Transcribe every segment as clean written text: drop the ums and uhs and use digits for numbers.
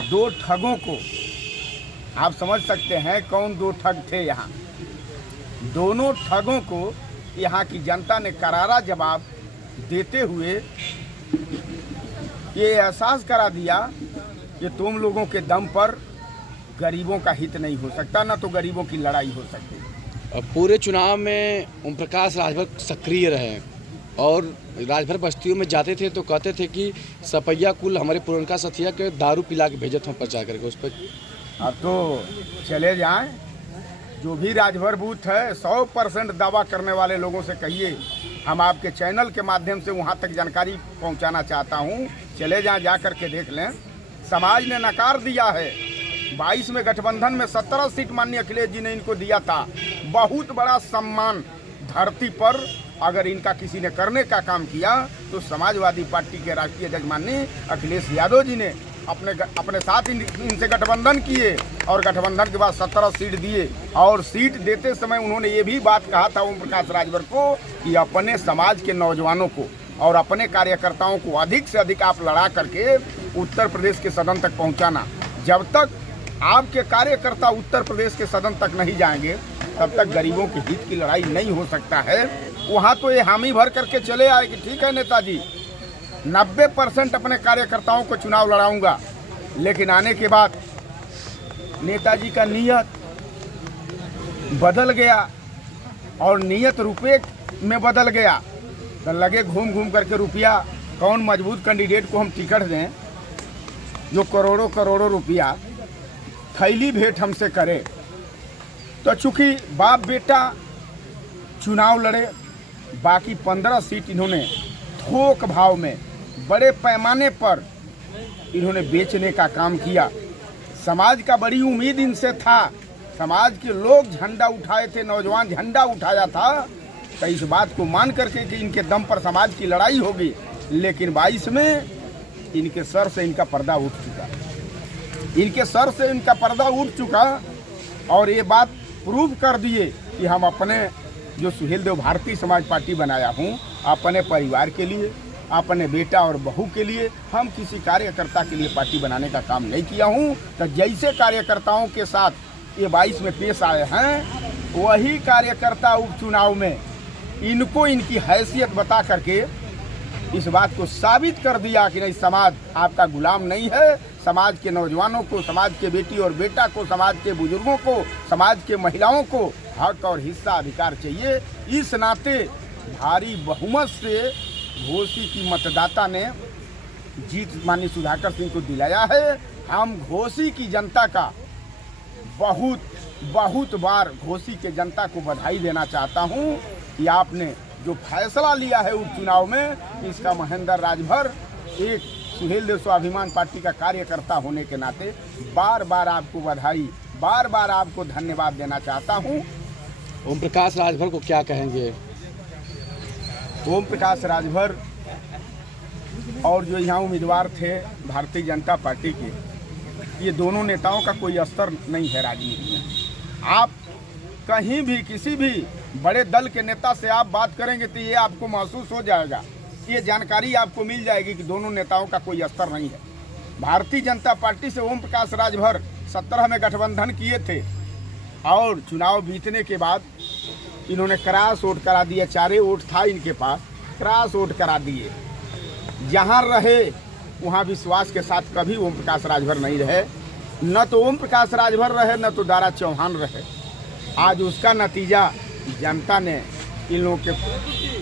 दो ठगों को आप समझ सकते हैं कौन दो ठग थे यहाँ। दोनों ठगों को यहाँ की जनता ने करारा जवाब देते हुए ये एहसास करा दिया कि तुम लोगों के दम पर गरीबों का हित नहीं हो सकता, ना तो गरीबों की लड़ाई हो सकती। पूरे चुनाव में ओम प्रकाश राजभर सक्रिय रहे और राजभर बस्तियों में जाते थे तो कहते थे कि सपैया कुल हमारे पुरनका सथिया के दारू पिला के भेजत हम प्रचार करके उस पर। अब तो चले जाएं, जो भी राजभर बूथ है 100% दावा करने वाले लोगों से कहिए, हम आपके चैनल के माध्यम से वहां तक जानकारी पहुंचाना चाहता हूं। चले जाएं, जा कर के देख लें। समाज ने नकार दिया है। 22 में गठबंधन में 17 सीट माननीय अखिलेश जी ने इनको दिया था। बहुत बड़ा सम्मान धरती पर अगर इनका किसी ने करने का काम किया तो समाजवादी पार्टी के राष्ट्रीय अध्यक्ष माननीय अखिलेश यादव जी ने अपने साथ इनसे गठबंधन किए और गठबंधन के बाद 17 सीट दिए। और सीट देते समय उन्होंने ये भी बात कहा था ओम प्रकाश राजभर को कि अपने समाज के नौजवानों को और अपने कार्यकर्ताओं को अधिक से अधिक आप लड़ा करके उत्तर प्रदेश के सदन तक पहुंचाना। जब तक आपके कार्यकर्ता उत्तर प्रदेश के सदन तक नहीं जाएंगे तब तक गरीबों के हित की लड़ाई नहीं हो सकता है। वहाँ तो ये हामी भर करके चले आए कि ठीक है नेताजी 90% अपने कार्यकर्ताओं को चुनाव लड़ाऊंगा, लेकिन आने के बाद नेताजी का नियत बदल गया और नियत रुपये में बदल गया। तो लगे घूम घूम करके रुपया कौन मजबूत कैंडिडेट को हम टिकट दें जो करोड़ों करोड़ों रुपया थैली भेंट हमसे करे। तो चूंकि बाप बेटा चुनाव लड़े, बाकी 15 सीट इन्होंने थोक भाव में बड़े पैमाने पर इन्होंने बेचने का काम किया। समाज का बड़ी उम्मीद इनसे था, समाज के लोग झंडा उठाए थे, नौजवान झंडा उठाया था, तो इस बात को मान करके कि इनके दम पर समाज की लड़ाई होगी। लेकिन 22 में इनके सर से इनका पर्दा उठ चुका, इनके सर से इनका पर्दा उठ चुका और ये बात प्रूव कर दिए कि हम अपने जो सुहेल देव भारतीय समाज पार्टी बनाया हूँ अपने परिवार के लिए, अपने बेटा और बहू के लिए, हम किसी कार्यकर्ता के लिए पार्टी बनाने का काम नहीं किया हूँ। तो जैसे कार्यकर्ताओं के साथ ये 22 में पेश आए हैं वही कार्यकर्ता उपचुनाव में इनको इनकी हैसियत बता करके इस बात को साबित कर दिया कि नहीं, समाज आपका गुलाम नहीं है। समाज के नौजवानों को, समाज के बेटी और बेटा को, समाज के बुजुर्गों को, समाज के महिलाओं को हक और हिस्सा अधिकार चाहिए। इस नाते भारी बहुमत से घोसी की मतदाता ने जीत माननीय सुधाकर सिंह को दिलाया है। हम घोसी की जनता का बहुत बार घोसी के जनता को बधाई देना चाहता हूं कि आपने जो फैसला लिया है उपचुनाव में, इसका महेंद्र राजभर एक सुहेल देव स्वाभिमान पार्टी का कार्यकर्ता होने के नाते बार बार आपको बधाई, बार बार आपको धन्यवाद देना चाहता हूं। ओम प्रकाश राजभर को क्या कहेंगे? ओम प्रकाश राजभर और जो यहाँ उम्मीदवार थे भारतीय जनता पार्टी के, ये दोनों नेताओं का कोई असर नहीं है राजनीति में। आप कहीं भी किसी भी बड़े दल के नेता से आप बात करेंगे तो ये आपको महसूस हो जाएगा, ये जानकारी आपको मिल जाएगी कि दोनों नेताओं का कोई असर नहीं है। भारतीय जनता पार्टी से ओम प्रकाश राजभर 17 में गठबंधन किए थे और चुनाव बीतने के बाद इन्होंने क्रॉस वोट करा दिया। 4 वोट था इनके पास, क्रॉस वोट करा दिए। जहाँ रहे वहाँ विश्वास के साथ कभी ओम प्रकाश राजभर नहीं रहे, न तो ओम प्रकाश राजभर रहे न तो दारा चौहान रहे। आज उसका नतीजा जनता ने इन लोगों के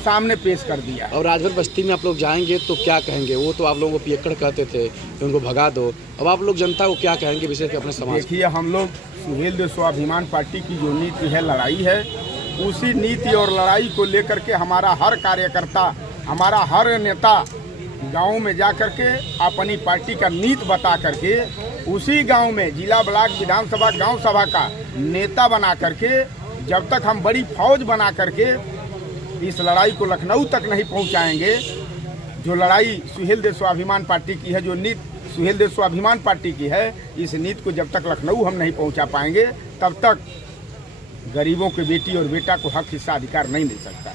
सामने पेश कर दिया। और राजभर बस्ती में आप लोग जाएंगे तो क्या कहेंगे? वो तो आप लोगों को पियक्कड़ कहते थे कि उनको भगा दो, अब आप लोग जनता को क्या कहेंगे विशेष अपने समाज? देखिए, हम लोग सुहेल देव स्वाभिमान पार्टी की जो नीति है, लड़ाई है, उसी नीति और लड़ाई को लेकर के हमारा हर कार्यकर्ता, हमारा हर नेता गाँव में जा कर के अपनी पार्टी का नीति बता करके उसी गांव में जिला, ब्लॉक, विधानसभा, गांव सभा का नेता बना करके जब तक हम बड़ी फौज बना करके इस लड़ाई को लखनऊ तक नहीं पहुंचाएंगे, जो लड़ाई सुहेल देव स्वाभिमान पार्टी की है, जो नीति सुहेल देव स्वाभिमान पार्टी की है, इस नीति को जब तक लखनऊ हम नहीं पहुंचा पाएंगे तब तक गरीबों के बेटी और बेटा को हक हिस्सा अधिकार नहीं मिल सकता।